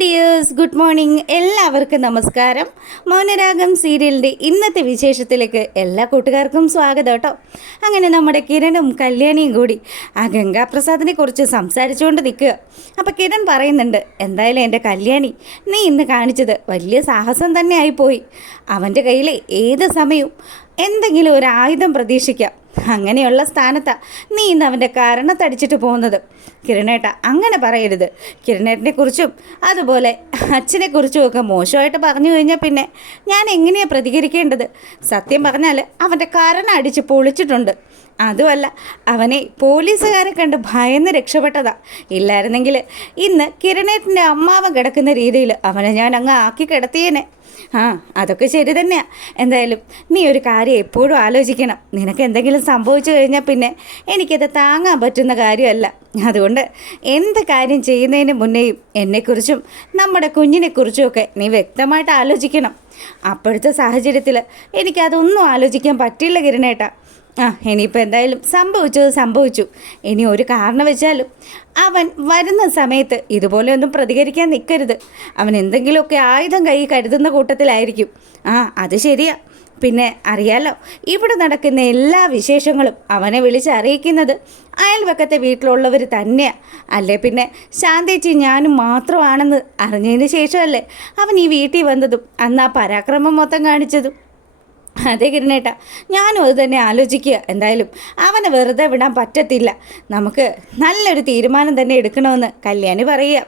Dears, good morning. എല്ലാവർക്കും നമസ്കാരം. മൗനരാഗം സീരിയലിൻ്റെ ഇന്നത്തെ വിശേഷത്തിലേക്ക് എല്ലാ കൂട്ടുകാർക്കും സ്വാഗതം കേട്ടോ. അങ്ങനെ നമ്മുടെ കിരണും കല്യാണിയും കൂടി ആ ഗംഗാപ്രസാദിനെ കുറിച്ച് സംസാരിച്ചുകൊണ്ട് നിൽക്കുക. അപ്പോൾ കിരൺ പറയുന്നുണ്ട്, എന്തായാലും എൻ്റെ കല്യാണി, നീ ഇന്ന് കാണിച്ചത് വലിയ സാഹസം തന്നെ ആയിപ്പോയി. അവൻ്റെ കയ്യിൽ ഏത് സമയവും എന്തെങ്കിലും ഒരു ആയുധം പ്രതീക്ഷിക്കാം. അങ്ങനെയുള്ള സ്ഥാനത്താണ് നീ ഇന്ന് അവൻ്റെ കാരണത്തടിച്ചിട്ട് പോകുന്നത്. കിരണേട്ട, അങ്ങനെ പറയരുത്. കിരണേട്ടനെക്കുറിച്ചും അതുപോലെ അച്ഛനെക്കുറിച്ചും ഒക്കെ മോശമായിട്ട് പറഞ്ഞു കഴിഞ്ഞാൽ പിന്നെ ഞാൻ എങ്ങനെയാണ് പ്രതികരിക്കേണ്ടത്? സത്യം പറഞ്ഞാൽ അവൻ്റെ കാരണം അടിച്ച് പൊളിച്ചിട്ടുണ്ട്. അതുമല്ല, അവനെ പോലീസുകാരെ കണ്ട് ഭയന്ന് രക്ഷപ്പെട്ടതാ. ഇല്ലായിരുന്നെങ്കിൽ ഇന്ന് കിരണേട്ടൻ്റെ അമ്മാവൻ കിടക്കുന്ന രീതിയിൽ അവനെ ഞാൻ അങ്ങ് ആക്കി കിടത്തിയേനെ. അതൊക്കെ ശരി തന്നെയാണ്. എന്തായാലും നീ ഒരു കാര്യം എപ്പോഴും ആലോചിക്കണം. നിനക്ക് എന്തെങ്കിലും സംഭവിച്ചു കഴിഞ്ഞാൽ പിന്നെ എനിക്കത് താങ്ങാൻ പറ്റുന്ന കാര്യമല്ല. അതുകൊണ്ട് എന്ത് കാര്യം ചെയ്യുന്നതിന് മുന്നേയും എന്നെക്കുറിച്ചും നമ്മുടെ കുഞ്ഞിനെക്കുറിച്ചുമൊക്കെ നീ വ്യക്തമായിട്ട് ആലോചിക്കണം. അപ്പോഴത്തെ സാഹചര്യത്തിൽ എനിക്കതൊന്നും ആലോചിക്കാൻ പറ്റില്ല കിരണേട്ടാ. ഇനിയിപ്പോൾ എന്തായാലും സംഭവിച്ചത് സംഭവിച്ചു. ഇനി ഒരു കാരണം വെച്ചാലും അവൻ വരുന്ന സമയത്ത് ഇതുപോലെ ഒന്നും പ്രതികരിക്കാൻ നിൽക്കരുത്. അവൻ എന്തെങ്കിലുമൊക്കെ ആയുധം കൈ കരുതുന്ന കൂട്ടത്തിലായിരിക്കും. അത് ശരിയാ. പിന്നെ അറിയാലോ, ഇവിടെ നടക്കുന്ന എല്ലാ വിശേഷങ്ങളും അവനെ വിളിച്ചറിയിക്കുന്നത് അയൽവക്കത്തെ വീട്ടിലുള്ളവർ തന്നെയാണ്. അല്ലേ പിന്നെ ശാന്തേച്ചി ഞാനും മാത്രമാണെന്ന് അറിഞ്ഞതിന് ശേഷമല്ലേ അവൻ ഈ വീട്ടിൽ വന്നതും അന്ന് ആ പരാക്രമം മൊത്തം കാണിച്ചതും. അതെ കിരണേട്ടാ, ഞാനും അത് തന്നെ ആലോചിക്കുക. എന്തായാലും അവനെ വെറുതെ വിടാൻ പറ്റത്തില്ല. നമുക്ക് നല്ലൊരു തീരുമാനം തന്നെ എടുക്കണമെന്ന് കല്യാണി പറയുക.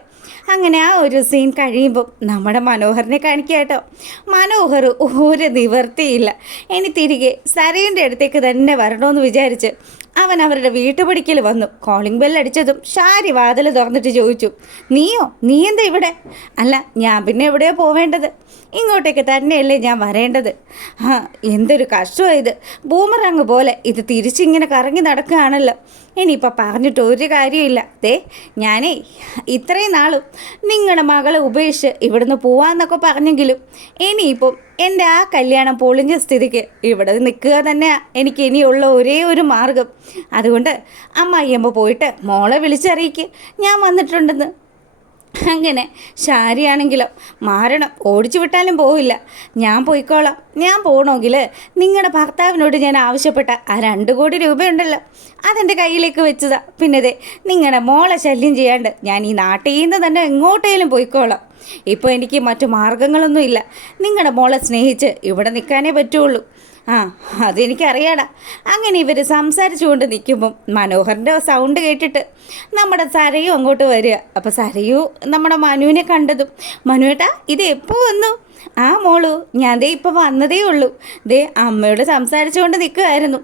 അങ്ങനെ ആ ഒരു സീൻ കഴിയുമ്പം നമ്മുടെ മനോഹറിനെ കാണിക്കുക കേട്ടോ. മനോഹർ ഒരു നിവർത്തിയില്ല. ഇനി തിരികെ സരയുടെ അടുത്തേക്ക് തന്നെ വരണമെന്ന് വിചാരിച്ച് അവൻ അവരുടെ വീട്ടുപടിക്കൽ വന്നു. കോളിംഗ് ബെല്ലടിച്ചതും ഷാരി വാതിൽ തുറന്നിട്ട് ചോദിച്ചു, നീ എന്താ ഇവിടെ? അല്ല, ഞാൻ പിന്നെ എവിടെയോ പോവേണ്ടത്? ഇങ്ങോട്ടേക്ക് തന്നെയല്ലേ ഞാൻ വരേണ്ടത്. എന്തൊരു കഷ്ടമായത്. ബൂമറങ്ങ് പോലെ ഇത് തിരിച്ചിങ്ങനെ കറങ്ങി നടക്കുകയാണല്ലോ. ഇനിയിപ്പോൾ പറഞ്ഞിട്ട് ഒരു കാര്യമില്ല. ഞാനേ ഇത്രയും നാളും നിങ്ങളുടെ മകളെ ഉപേക്ഷിച്ച് ഇവിടുന്ന് പോവാന്നൊക്കെ പറഞ്ഞെങ്കിലും ഇനിയിപ്പം എൻ്റെ ആ കല്യാണം പൊളിഞ്ഞ സ്ഥിതിക്ക് ഇവിടെ നിൽക്കുക തന്നെയാണ് എനിക്ക് ഇനിയുള്ള ഒരേ ഒരു മാർഗം. അതുകൊണ്ട് അമ്മായിയമ്മ പോയിട്ട് മോളെ വിളിച്ചറിയിക്കുക ഞാൻ വന്നിട്ടുണ്ടെന്ന്. അങ്ങനെ ഷാരിയാണെങ്കിലോ മാരണം, ഓടിച്ചു വിട്ടാലും പോവില്ല. ഞാൻ പോയിക്കോളാം. ഞാൻ പോകണമെങ്കിൽ നിങ്ങളുടെ ഭർത്താവിനോട് ഞാൻ ആവശ്യപ്പെട്ട ആ 2 കോടി രൂപയുണ്ടല്ലോ, അതെൻ്റെ കയ്യിലേക്ക് വെച്ചതാ. പിന്നെ നിങ്ങളുടെ മോളെ ശല്യം ചെയ്യാണ്ട് ഞാൻ ഈ നാട്ടിൽ നിന്ന് തന്നെ എങ്ങോട്ടേലും പോയിക്കോളാം. ഇപ്പോൾ എനിക്ക് മറ്റു മാർഗങ്ങളൊന്നുമില്ല. നിങ്ങളുടെ മോളെ സ്നേഹിച്ച് ഇവിടെ നിൽക്കാനേ പറ്റുള്ളൂ. അതെനിക്കറിയാടാ. അങ്ങനെ ഇവർ സംസാരിച്ചു കൊണ്ട് നിൽക്കുമ്പം മനോഹറിൻ്റെ സൗണ്ട് കേട്ടിട്ട് നമ്മുടെ സരയു അങ്ങോട്ട് വരിക. അപ്പോൾ സരയു നമ്മുടെ മനുവിനെ കണ്ടതും, മനുവേട്ടാ ഇത് എപ്പോൾ വന്നു? മോളു, ഞാൻ ഇപ്പോൾ വന്നതേ ഉള്ളൂ. അമ്മയോട് സംസാരിച്ചു കൊണ്ട് നിൽക്കുമായിരുന്നു.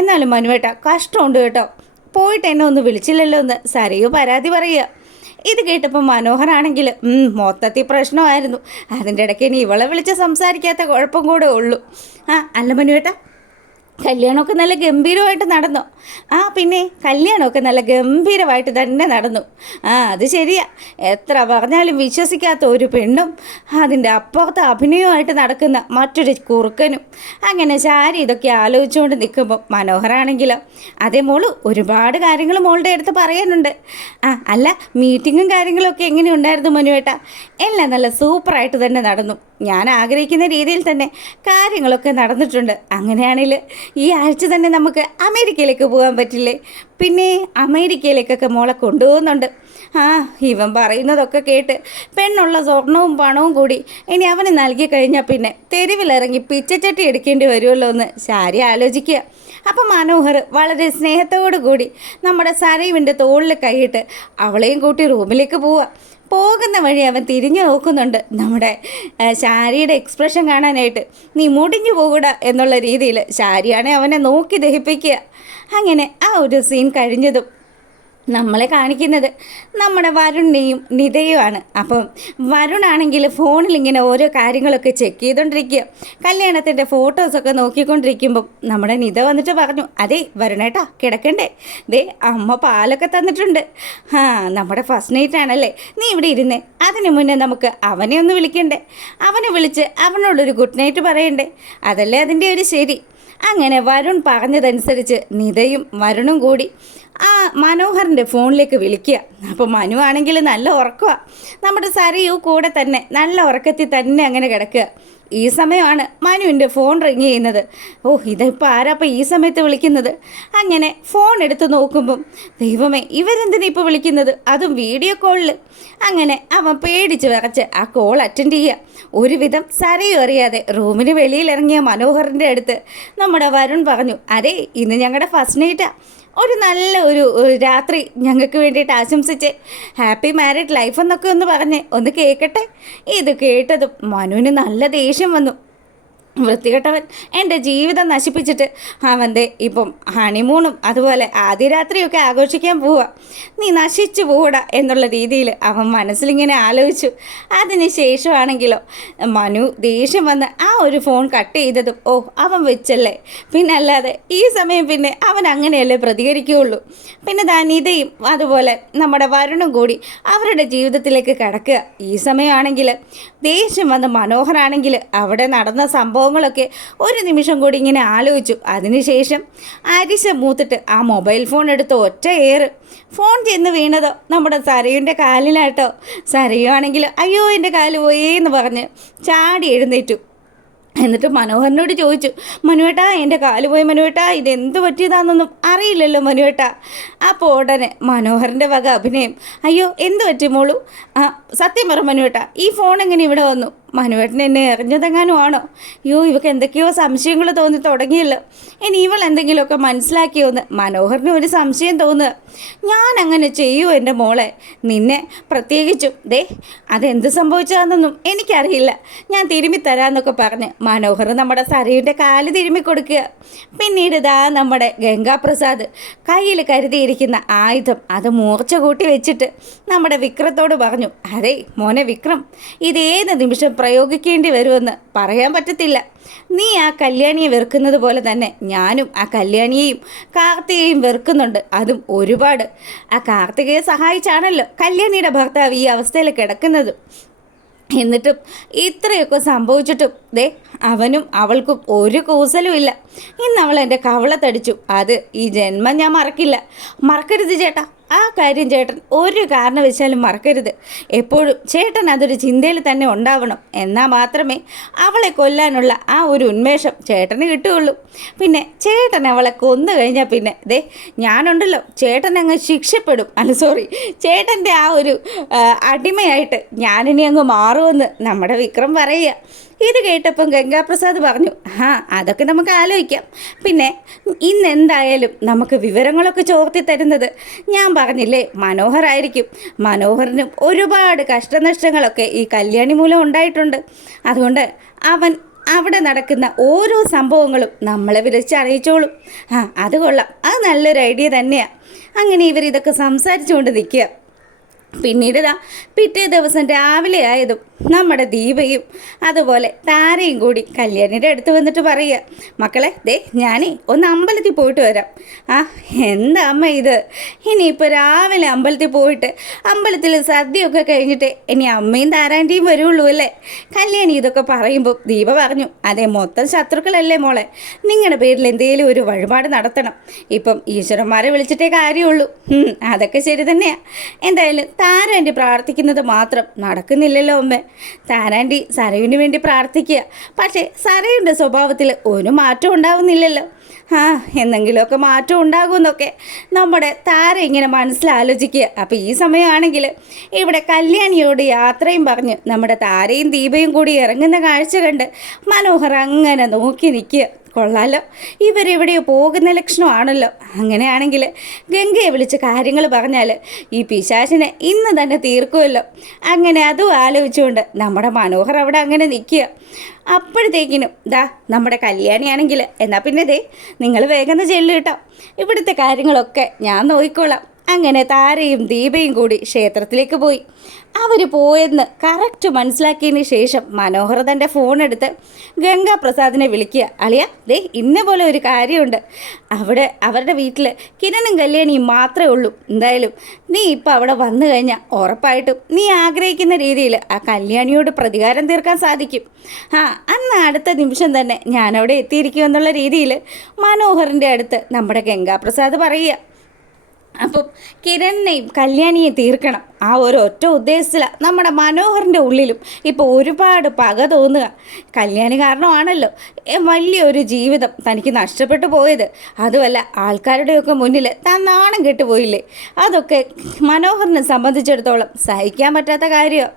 എന്നാലും മനുവേട്ടാ കഷ്ടമുണ്ട് കേട്ടോ, പോയിട്ട് എന്നെ ഒന്ന് വിളിച്ചില്ലല്ലോ എന്ന് സരയു പരാതി പറയുക. ഇത് കേട്ടപ്പോൾ മനോഹറാണെങ്കിൽ മൊത്തത്തിൽ പ്രശ്നമായിരുന്നു. അതിൻ്റെ ഇടയ്ക്ക് ഇനി ഇവളെ വിളിച്ച് സംസാരിക്കാത്ത കുഴപ്പം കൂടെ ഉള്ളൂ. അല്ല മനുവേട്ടാ, കല്യാണമൊക്കെ നല്ല ഗംഭീരമായിട്ട് നടന്നു. പിന്നെ കല്യാണമൊക്കെ നല്ല ഗംഭീരമായിട്ട് തന്നെ നടന്നു. അത് ശരിയാ. എത്ര പറഞ്ഞാലും വിശ്വസിക്കാത്ത ഒരു പെണ്ണും അതിൻ്റെ അപ്പുറത്തെ അഭിനയമായിട്ട് നടക്കുന്ന മറ്റൊരു കുറുക്കനും. അങ്ങനെ ശാരി ഇതൊക്കെ ആലോചിച്ചുകൊണ്ട് നിൽക്കുമ്പോൾ മനോഹരാണെങ്കിലോ, അതേ മോള് ഒരുപാട് കാര്യങ്ങൾ മോളുടെ അടുത്ത് പറയാനുണ്ട്. അല്ല, മീറ്റിങ്ങും കാര്യങ്ങളൊക്കെ എങ്ങനെ ഉണ്ടായിരുന്നു മനുവേട്ടാ? എല്ലാം നല്ല സൂപ്പറായിട്ട് തന്നെ നടന്നു. ഞാൻ ആഗ്രഹിക്കുന്ന രീതിയിൽ തന്നെ കാര്യങ്ങളൊക്കെ നടന്നിട്ടുണ്ട്. അങ്ങനെയാണെങ്കിൽ ഈ ആഴ്ച തന്നെ നമുക്ക് അമേരിക്കയിലേക്ക് പോകാൻ പറ്റില്ലേ? പിന്നെ അമേരിക്കയിലേക്കൊക്കെ മോളെ കൊണ്ടുപോകുന്നുണ്ട്. ഇവൻ പറയുന്നതൊക്കെ കേട്ട് പെണ്ണുള്ള സ്വർണവും പണവും കൂടി ഇനി അവന് നൽകി കഴിഞ്ഞാൽ പിന്നെ തെരുവിലിറങ്ങി പിച്ചച്ചട്ടി എടുക്കേണ്ടി വരുമല്ലോ എന്ന് ശാരി ആലോചിക്കുക. അപ്പം മനോഹർ വളരെ സ്നേഹത്തോടു കൂടി നമ്മുടെ സരയുവിൻ്റെ തോളിൽ കൈയിട്ട് അവളെയും കൂട്ടി റൂമിലേക്ക് പോവുക. പോകുന്ന വഴി അവൻ തിരിഞ്ഞു നോക്കുന്നുണ്ട് നമ്മുടെ ശാരിയുടെ എക്സ്പ്രഷൻ കാണാനായിട്ട്. നീ മുടിഞ്ഞു പോകൂടാ എന്നുള്ള രീതിയിൽ ശാരിയാണെ അവനെ നോക്കി ദഹിപ്പിക്കുക. അങ്ങനെ ആ ഒരു സീൻ കഴിഞ്ഞതും നമ്മളെ കാണിക്കുന്നത് നമ്മുടെ വരുണിനെയും നിതയുമാണ്. അപ്പം വരുണാണെങ്കിൽ ഫോണിൽ ഇങ്ങനെ ഓരോ കാര്യങ്ങളൊക്കെ ചെക്ക് ചെയ്തുകൊണ്ടിരിക്കുക. കല്യാണത്തിൻ്റെ ഫോട്ടോസൊക്കെ നോക്കിക്കൊണ്ടിരിക്കുമ്പം നമ്മുടെ നിത വന്നിട്ട് പറഞ്ഞു, അതെ വരുണേട്ടാ കിടക്കണ്ടേ? അമ്മ പാലൊക്കെ തന്നിട്ടുണ്ട്. നമ്മുടെ ഫസ്റ്റ് നൈറ്റ് ആണല്ലേ, നീ ഇവിടെ ഇരുന്നേ. അതിന് മുന്നേ നമുക്ക് അവനെ ഒന്ന് വിളിക്കണ്ടേ? അവനെ വിളിച്ച് അവനോടൊരു ഗുഡ് നൈറ്റ് പറയണ്ടേ? അതല്ലേ അതിൻ്റെ ഒരു ശരി. അങ്ങനെ വരുൺ പറഞ്ഞതനുസരിച്ച് നിതയും വരുണും കൂടി ആ മനോഹറിൻ്റെ ഫോണിലേക്ക് വിളിക്കുക. അപ്പോൾ മനു ആണെങ്കിൽ നല്ല ഉറക്കമാണ്. നമ്മുടെ സരയു കൂടെ തന്നെ നല്ല ഉറക്കത്തിൽ തന്നെ അങ്ങനെ കിടക്കുക. ഈ സമയമാണ് മനുവിൻ്റെ ഫോൺ റിങ് ചെയ്യുന്നത്. ഓ, ഇതിപ്പോൾ ആരാപ്പം ഈ സമയത്ത് വിളിക്കുന്നത്? അങ്ങനെ ഫോൺ എടുത്ത് നോക്കുമ്പം ദൈവമേ, ഇവരെന്തിനാ ഇപ്പോൾ വിളിക്കുന്നത്, അതും വീഡിയോ കോളിൽ. അങ്ങനെ അവൻ പേടിച്ച് വിറച്ച് ആ കോൾ അറ്റൻഡ് ചെയ്യുക. ഒരുവിധം സരയും അറിയാതെ റൂമിന് വെളിയിലിറങ്ങിയ മനോഹറിൻ്റെ അടുത്ത് നമ്മുടെ വരുൺ പറഞ്ഞു, അരേ ഇന്ന് ഞങ്ങളുടെ ഫസ്റ്റ് നൈറ്റാണ്, ഒരു നല്ല ഒരു രാത്രി ഞങ്ങൾക്ക് വേണ്ടിയിട്ട് ആശംസിച്ച് ഹാപ്പി മാരീഡ് ലൈഫ് എന്നൊക്കെ ഒന്ന് പറഞ്ഞ് ഒന്ന് കേൾക്കട്ടെ. ഇത് കേട്ടതും മനുവിന് നല്ല ദേഷ്യം വന്നു. വൃത്തികെട്ടവൻ എൻ്റെ ജീവിതം നശിപ്പിച്ചിട്ട് അവൻ്റെ ഇപ്പം ഹണിമൂണും അതുപോലെ ആദ്യ രാത്രിയൊക്കെ ആഘോഷിക്കാൻ പോവുക. നീ നശിച്ചു പോകൂടാ എന്നുള്ള രീതിയിൽ അവൻ മനസ്സിലിങ്ങനെ ആലോചിച്ചു. അതിന് ശേഷമാണെങ്കിലോ മനു ദേഷ്യം വന്ന് ആ ഒരു ഫോൺ കട്ട് ചെയ്തതും ഓ അവൻ വെച്ചല്ലേ, പിന്നെ അല്ലാതെ ഈ സമയം പിന്നെ അവൻ അങ്ങനെയല്ലേ പ്രതികരിക്കുകയുള്ളൂ. പിന്നെ ദാനിതയും അതുപോലെ നമ്മുടെ വരുണും കൂടി അവരുടെ ജീവിതത്തിലേക്ക് കടക്കുക. ഈ സമയമാണെങ്കിൽ ദേഷ്യം വന്ന് മനോഹരാണെങ്കിൽ അവിടെ നടന്ന സംഭവങ്ങളൊക്കെ ഒരു നിമിഷം കൂടി ഇങ്ങനെ ആലോചിച്ചു. അതിനുശേഷം അരിശ മൂത്തിട്ട് ആ മൊബൈൽ ഫോൺ എടുത്ത് ഒറ്റ ഏറ് ഫോൺ ചെന്ന് വീണതോ നമ്മുടെ സരയുടെ കാലിലാട്ടോ. സരയുവാണെങ്കിൽ അയ്യോ എൻ്റെ കാല് പോയേന്ന് പറഞ്ഞ് ചാടി എഴുന്നേറ്റു. എന്നിട്ട് മനോഹരനോട് ചോദിച്ചു, മനുവേട്ടാ എൻ്റെ കാല് പോയി മനുവേട്ടാ, ഇതെന്ത് പറ്റിയതാണെന്നൊന്നും അറിയില്ലല്ലോ മനുവേട്ടാ. അപ്പോൾ ഉടനെ മനോഹരൻ്റെ വക അഭിനയം, അയ്യോ എന്ത് പറ്റി മോളു, സത്യം പറ മനുവേട്ടാ, ഈ ഫോൺ എങ്ങനെ ഇവിടെ വന്നു? മനുവേട്ടൻ എന്നെ എറിഞ്ഞതെങ്ങാനും ആണോ? അയ്യോ ഇവക്ക് എന്തൊക്കെയോ സംശയങ്ങൾ തോന്നി തുടങ്ങിയല്ലോ, ഇനി ഇവൾ എന്തെങ്കിലുമൊക്കെ മനസ്സിലാക്കിയോന്ന് മനോഹറിന് ഒരു സംശയം തോന്നുക. ഞാൻ അങ്ങനെ ചെയ്യുമോ എൻ്റെ മോളെ? നിന്നെ പ്രത്യേകിച്ചും ദേ അതെന്ത് സംഭവിച്ചതെന്നൊന്നും എനിക്കറിയില്ല, ഞാൻ തിരുമ്മി തരാമെന്നൊക്കെ പറഞ്ഞ് മനോഹർ നമ്മുടെ സരയുടെ കാല് തിരുമ്മി കൊടുക്കുക. പിന്നീട് ഇതാ നമ്മുടെ ഗംഗാപ്രസാദ് കയ്യിൽ കരുതിയിരിക്കുന്ന ആയുധം അത് മൂർച്ച കൂട്ടി വെച്ചിട്ട് നമ്മുടെ വിക്രത്തോട് പറഞ്ഞു, അതെ മോനെ വിക്രം, ഇതേത് നിമിഷം പ്രയോഗിക്കേണ്ടി വരുമെന്ന് പറയാൻ പറ്റത്തില്ല. നീ ആ കല്യാണിയെ വെറുക്കുന്നത് പോലെ തന്നെ ഞാനും ആ കല്യാണിയെയും കാർത്തികയും വെറുക്കുന്നുണ്ട്, അതും ഒരുപാട്. ആ കാർത്തികയെ സഹായിച്ചാണല്ലോ കല്യാണിയുടെ ഭർത്താവ് ഈ അവസ്ഥയിൽ കിടക്കുന്നത്. എന്നിട്ടും ഇത്രയൊക്കെ സംഭവിച്ചിട്ടും ദേ അവനും അവൾക്കും ഒരു കൂസലും ഇല്ല. ഇന്ന് അവൾ എൻ്റെ കവളത്തടിച്ചു, അത് ഈ ജന്മം ഞാൻ മറക്കില്ല. മറക്കരുത് ചേട്ടാ, ആ കാര്യം ചേട്ടൻ ഒരു കാരണവശാലും മറക്കരുത്. എപ്പോഴും ചേട്ടൻ അതൊരു ചിന്തയിൽ തന്നെ ഉണ്ടാവണം. എന്നാൽ മാത്രമേ അവളെ കൊല്ലാനുള്ള ആ ഒരു ഉന്മേഷം ചേട്ടന് കിട്ടുകയുള്ളൂ. പിന്നെ ചേട്ടൻ അവളെ കൊന്നു കഴിഞ്ഞാൽ പിന്നെ ദേ ഞാനുണ്ടല്ലോ, ചേട്ടൻ അങ്ങ് ശിക്ഷപ്പെടും. ചേട്ടൻ്റെ ആ ഒരു അടിമയായിട്ട് ഞാനിനി അങ്ങ് മാറുമെന്ന് നമ്മുടെ വിക്രം പറയുക. ഇത് കേട്ടപ്പം ഗംഗാപ്രസാദ് പറഞ്ഞു, അതൊക്കെ നമുക്ക് ആലോചിക്കാം. പിന്നെ ഇന്നെന്തായാലും നമുക്ക് വിവരങ്ങളൊക്കെ ചോർത്തി തരുന്നത് ഞാൻ പറഞ്ഞില്ലേ മനോഹറായിരിക്കും. മനോഹറിനും ഒരുപാട് കഷ്ടനഷ്ടങ്ങളൊക്കെ ഈ കല്യാണി മൂലം ഉണ്ടായിട്ടുണ്ട്. അതുകൊണ്ട് അവൻ അവിടെ നടക്കുന്ന ഓരോ സംഭവങ്ങളും നമ്മളെ വിളിച്ചറിയിച്ചോളും. അത് കൊള്ളാം, അത് നല്ലൊരു ഐഡിയ തന്നെയാണ്. അങ്ങനെ ഇവരിതൊക്കെ സംസാരിച്ചുകൊണ്ട് നിൽക്കുക. പിന്നീട് പിറ്റേ ദിവസം രാവിലെ ആയതും നമ്മുടെ ദീപയും അതുപോലെ താരയും കൂടി കല്യാണിയുടെ അടുത്ത് വന്നിട്ട് പറയുക, മക്കളെ ദേ ഞാനേ ഒന്ന് അമ്പലത്തിൽ പോയിട്ട് വരാം. എന്താ അമ്മ ഇത്, ഇനിയിപ്പോൾ രാവിലെ അമ്പലത്തിൽ പോയിട്ട് അമ്പലത്തിൽ സദ്യയൊക്കെ കഴിഞ്ഞിട്ട് ഇനി അമ്മയും താരാൻ്റെയും വരുള്ളൂ അല്ലേ? കല്യാണി ഇതൊക്കെ പറയുമ്പോൾ ദീപ പറഞ്ഞു, അതെ മൊത്തം ശത്രുക്കളല്ലേ മോളെ, നിങ്ങളുടെ പേരിൽ എന്തെങ്കിലും ഒരു വഴിപാട് നടത്തണം. ഇപ്പം ഈശ്വരന്മാരെ വിളിച്ചിട്ടേ കാര്യമുള്ളൂ. അതൊക്കെ ശരി തന്നെയാണ്. എന്തായാലും താരാൻ്റി പ്രാർത്ഥിക്കുന്നത് മാത്രം നടക്കുന്നില്ലല്ലോ അമ്മ. താരാൻ്റി സരയുവിന് വേണ്ടി പ്രാർത്ഥിക്കുക, പക്ഷേ സരയുടെ സ്വഭാവത്തിൽ ഒരു മാറ്റം ഉണ്ടാവുന്നില്ലല്ലോ. എന്തെങ്കിലുമൊക്കെ മാറ്റം ഉണ്ടാകുമെന്നൊക്കെ നമ്മുടെ താര ഇങ്ങനെ മനസ്സിലാലോചിക്കുക. അപ്പോൾ ഈ സമയമാണെങ്കിൽ ഇവിടെ കല്യാണിയോട് യാത്രയും പറഞ്ഞ് നമ്മുടെ താരയും ദീപയും കൂടി ഇറങ്ങുന്ന കാഴ്ച കണ്ട് മനോഹർ അങ്ങനെ നോക്കി നിൽക്കുക. കൊള്ളാലോ, ഇവരെവിടെയോ പോകുന്ന ലക്ഷണമാണല്ലോ. അങ്ങനെയാണെങ്കിൽ ഗംഗയെ വിളിച്ച് കാര്യങ്ങൾ പറഞ്ഞാൽ ഈ പിശാചിനെ ഇന്ന് തന്നെ തീർക്കുമല്ലോ. അങ്ങനെ അതും ആലോചിച്ചുകൊണ്ട് നമ്മുടെ മനോഹർ അവിടെ അങ്ങനെ നിൽക്കുക. അപ്പോഴത്തേക്കിനും നമ്മുടെ കല്യാണിയാണെങ്കിൽ എന്നാൽ പിന്നെ നിങ്ങൾ വേഗം ചെല്ലു കേട്ടോ, ഇവിടുത്തെ കാര്യങ്ങളൊക്കെ ഞാൻ നോക്കിക്കോളാം. അങ്ങനെ താരയും ദീപയും കൂടി ക്ഷേത്രത്തിലേക്ക് പോയി. അവർ പോയെന്ന് കറക്റ്റ് മനസ്സിലാക്കിയതിന് ശേഷം മനോഹർ തൻ്റെ ഫോൺ എടുത്ത് ഗംഗാപ്രസാദിനെ വിളിക്കുക. അളിയ ഇന്ന പോലെ ഒരു കാര്യമുണ്ട്, അവിടെ അവരുടെ വീട്ടിൽ കിരണും കല്യാണിയും മാത്രമേ ഉള്ളൂ. എന്തായാലും നീ ഇപ്പം അവിടെ വന്നു കഴിഞ്ഞാൽ ഉറപ്പായിട്ടും നീ ആഗ്രഹിക്കുന്ന രീതിയിൽ ആ കല്യാണിയോട് പ്രതികാരം തീർക്കാൻ സാധിക്കും. അന്ന് അടുത്ത നിമിഷം തന്നെ ഞാനവിടെ എത്തിയിരിക്കുമെന്നുള്ള രീതിയിൽ മനോഹറിൻ്റെ അടുത്ത് നമ്മുടെ ഗംഗാപ്രസാദ് പറയുക. അപ്പം കിരണിനെയും കല്യാണിയെ തീർക്കണം ആ ഒരു ഒറ്റ ഉദ്ദേശത്തിലാണ് നമ്മുടെ മനോഹറിൻ്റെ ഉള്ളിലും ഇപ്പോൾ ഒരുപാട് പക തോന്നുക. കല്യാണി കാരണമാണല്ലോ വലിയൊരു ജീവിതം തനിക്ക് നഷ്ടപ്പെട്ടു പോയത്. അതുമല്ല ആൾക്കാരുടെയൊക്കെ മുന്നിൽ താൻ നാണം കെട്ടുപോയില്ലേ. അതൊക്കെ മനോഹറിനെ സംബന്ധിച്ചിടത്തോളം സഹിക്കാൻ പറ്റാത്ത കാര്യമാണ്.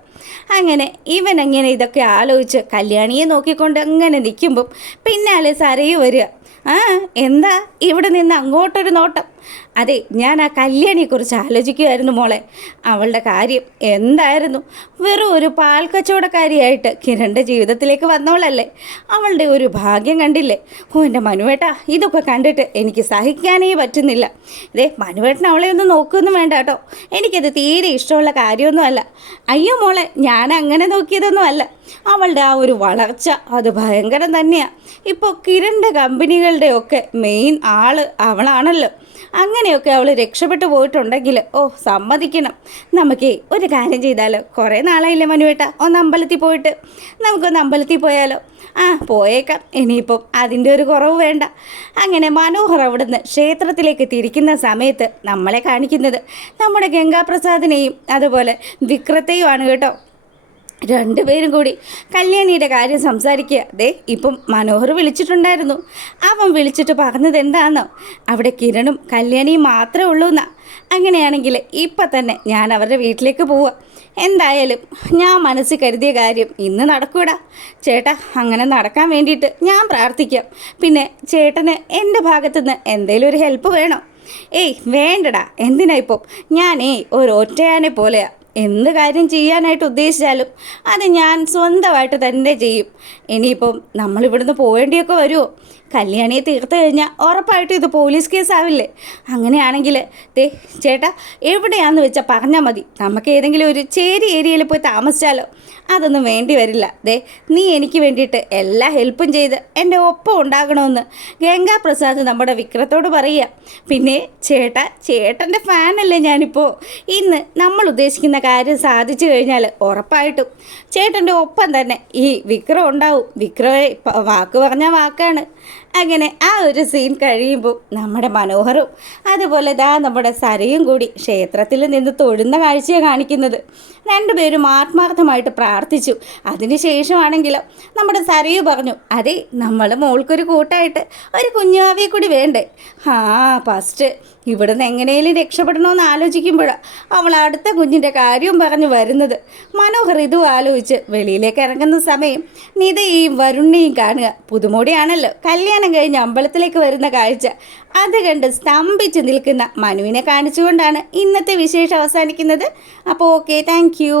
അങ്ങനെ ഇവനങ്ങനെ ഇതൊക്കെ ആലോചിച്ച് കല്യാണിയെ നോക്കിക്കൊണ്ട് അങ്ങനെ നിൽക്കുമ്പം പിന്നാലെ സരയു വരിക. ആ എന്താ ഇവിടെ നിന്ന് അങ്ങോട്ടൊരു നോട്ടം? അതെ, ഞാൻ ആ കല്യാണിയെക്കുറിച്ച് ആലോചിക്കുമായിരുന്നു മോളെ. അവളുടെ കാര്യം എന്തായിരുന്നു? വെറും ഒരു പാൽ കച്ചവടക്കാരിയായിട്ട് കിരണിൻ്റെ ജീവിതത്തിലേക്ക് വന്നവളല്ലേ. അവളുടെ ഒരു ഭാഗ്യം കണ്ടില്ലേ? ഓ എൻ്റെ മനുവേട്ടാ, ഇതൊക്കെ കണ്ടിട്ട് എനിക്ക് സഹിക്കാനേ പറ്റുന്നില്ല. ഇതേ മനുവേട്ടൻ അവളെ ഒന്നും നോക്കുകയൊന്നും വേണ്ട കേട്ടോ. എനിക്കത് തീരെ ഇഷ്ടമുള്ള കാര്യമൊന്നുമല്ല. അയ്യോ മോളെ, ഞാൻ അങ്ങനെ നോക്കിയതൊന്നും അല്ല. അവളുടെ ആ ഒരു വളർച്ച അത് ഭയങ്കരം തന്നെയാണ്. ഇപ്പോൾ കിരണിൻ്റെ കമ്പനികളുടെയൊക്കെ മെയിൻ ആള് അവളാണല്ലോ. അങ്ങനെയൊക്കെ അവൾ രക്ഷപ്പെട്ടു പോയിട്ടുണ്ടെങ്കിൽ സമ്മതിക്കണം. നമുക്ക് ഒരു കാര്യം ചെയ്താലോ? കുറേ നാളായില്ലേ മനുവേട്ട ഒന്ന് അമ്പലത്തിൽ പോയിട്ട്. നമുക്കൊന്ന് അമ്പലത്തിൽ പോയാലോ? ആ പോയേക്കാം. ഇനിയിപ്പം അതിൻ്റെ ഒരു കുറവ് വേണ്ട. അങ്ങനെ മനോഹർ അവിടുന്ന് ക്ഷേത്രത്തിലേക്ക് തിരിക്കുന്ന സമയത്ത് നമ്മളെ കാണിക്കുന്നത് നമ്മുടെ ഗംഗാപ്രസാദിനെയും അതുപോലെ വിക്രത്തെയുമാണ് കേട്ടോ. രണ്ടുപേരും കൂടി കല്യാണിയുടെ കാര്യം സംസാരിക്കുക. ദേ ഇപ്പം മനോഹർ വിളിച്ചിട്ടുണ്ടായിരുന്നു. അവൻ വിളിച്ചിട്ട് പറഞ്ഞത് എന്താണെന്നോ? അവിടെ കിരണും കല്യാണിയും മാത്രമേ ഉള്ളൂ എന്നാ. അങ്ങനെയാണെങ്കിൽ ഇപ്പം തന്നെ ഞാൻ അവരുടെ വീട്ടിലേക്ക് പോവാം. എന്തായാലും ഞാൻ മനസ്സിൽ കരുതിയ കാര്യം ഇന്ന് നടക്കൂടാ ചേട്ടാ. അങ്ങനെ നടക്കാൻ വേണ്ടിയിട്ട് ഞാൻ പ്രാർത്ഥിക്കാം. പിന്നെ ചേട്ടന് എൻ്റെ ഭാഗത്തുനിന്ന് എന്തെങ്കിലും ഒരു ഹെൽപ്പ് വേണോ? ഏയ് വേണ്ടടാ, എന്തിനാ ഇപ്പം? ഞാനേ ഒരു ഒറ്റയാനെ പോലെയാണ്. എന്ത് കാര്യം ചെയ്യാനായിട്ട് ഉദ്ദേശിച്ചാലും അത് ഞാൻ സ്വന്തമായിട്ട് തന്നെ ചെയ്യും. ഇനിയിപ്പം നമ്മളിവിടുന്ന് പോകേണ്ടിയൊക്കെ വരുമോ? കല്യാണിയെ തീർത്ത് കഴിഞ്ഞാൽ ഉറപ്പായിട്ടും ഇത് പോലീസ് കേസാവില്ലേ? അങ്ങനെയാണെങ്കിൽ ദേ ചേട്ടാ എവിടെയാണെന്ന് വെച്ചാൽ പറഞ്ഞാൽ മതി. നമുക്ക് ഏതെങ്കിലും ഒരു ചേരി ഏരിയയിൽ പോയി താമസിച്ചാലോ? അതൊന്നും വേണ്ടി വരില്ല. ദേ നീ എനിക്ക് വേണ്ടിയിട്ട് എല്ലാ ഹെൽപ്പും ചെയ്ത് എൻ്റെ ഒപ്പം ഉണ്ടാകണമെന്ന് ഗംഗാപ്രസാദ് നമ്മുടെ വിക്രത്തോട് പറയുക. പിന്നെ ചേട്ടൻ്റെ ഫാനല്ലേ ഞാനിപ്പോൾ. ഇന്ന് നമ്മൾ ഉദ്ദേശിക്കുന്ന കാര്യം സാധിച്ചു കഴിഞ്ഞാൽ ഉറപ്പായിട്ടും ചേട്ടൻ്റെ ഒപ്പം തന്നെ ഈ വിക്രം ഉണ്ടാവും. വിക്രമേ വാക്ക് പറഞ്ഞാൽ വാക്കാണ്. അങ്ങനെ ആ ഒരു സീൻ കഴിയുമ്പോൾ നമ്മുടെ മനോഹറും അതുപോലെ നമ്മുടെ സരയും കൂടി ക്ഷേത്രത്തിൽ നിന്ന് തൊഴുന്ന കാഴ്ചയാണ് കാണിക്കുന്നത്. രണ്ടുപേരും ആത്മാർത്ഥമായിട്ട് പ്രാർത്ഥിച്ചു. അതിനുശേഷമാണെങ്കിലും നമ്മുടെ സരയു പറഞ്ഞു, അതെ നമ്മൾ മോൾക്കൊരു കൂട്ടായിട്ട് ഒരു കുഞ്ഞാവിയെ കൂടി വേണ്ടേ? ഫസ്റ്റ് ഇവിടുന്ന് എങ്ങനെയും രക്ഷപ്പെടണമെന്ന് ആലോചിക്കുമ്പോഴാണ് അവൾ അടുത്ത കുഞ്ഞിൻ്റെ കാര്യവും പറഞ്ഞു വരുന്നത്. മനോഹർ ഇതും ആലോചിച്ച് വെളിയിലേക്ക് ഇറങ്ങുന്ന സമയം നിതയും വരുണിനെയും കാണുക. പുതുമോടിയാണല്ലോ കല്യാണം കഴിഞ്ഞ് അമ്പലത്തിലേക്ക് വരുന്ന കാഴ്ച. അത് കണ്ട് സ്തംഭിച്ച് നിൽക്കുന്ന മനുവിനെ കാണിച്ചുകൊണ്ടാണ് ഇന്നത്തെ വിശേഷം അവസാനിക്കുന്നത്. അപ്പോൾ ഓക്കെ, താങ്ക് യു.